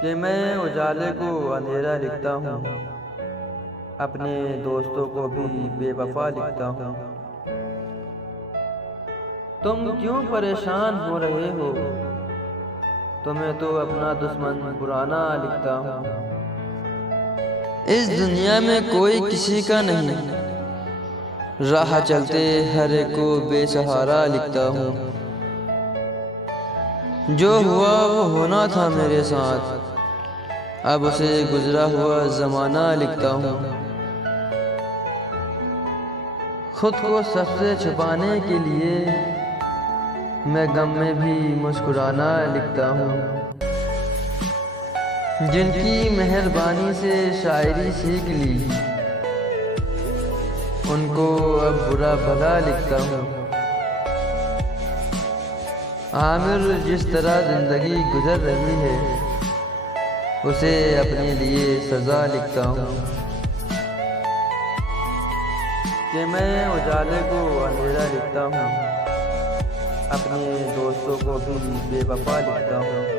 कि मैं उजाले को अंधेरा लिखता हूँ, अपने दोस्तों को भी बेवफा लिखता हूँ। तुम क्यों परेशान हो रहे हो, तुम्हें तो अपना दुश्मन पुराना लिखता हूँ। इस दुनिया में कोई किसी का नहीं, राह चलते हर एक को बेसहारा लिखता हूँ। जो हुआ वो होना था मेरे साथ, अब उसे गुजरा हुआ जमाना लिखता हूँ। खुद को सबसे छुपाने के लिए मैं गम में भी मुस्कुराना लिखता हूँ। जिनकी मेहरबानी से शायरी सीख ली, उनको अब बुरा भला लिखता हूँ। आमिर जिस तरह जिंदगी गुजर रही है, उसे अपने लिए सजा लिखता हूँ। कि मैं उजाले को अंधेरा लिखता हूँ, अपने दोस्तों को भी बेवफा लिखता हूँ।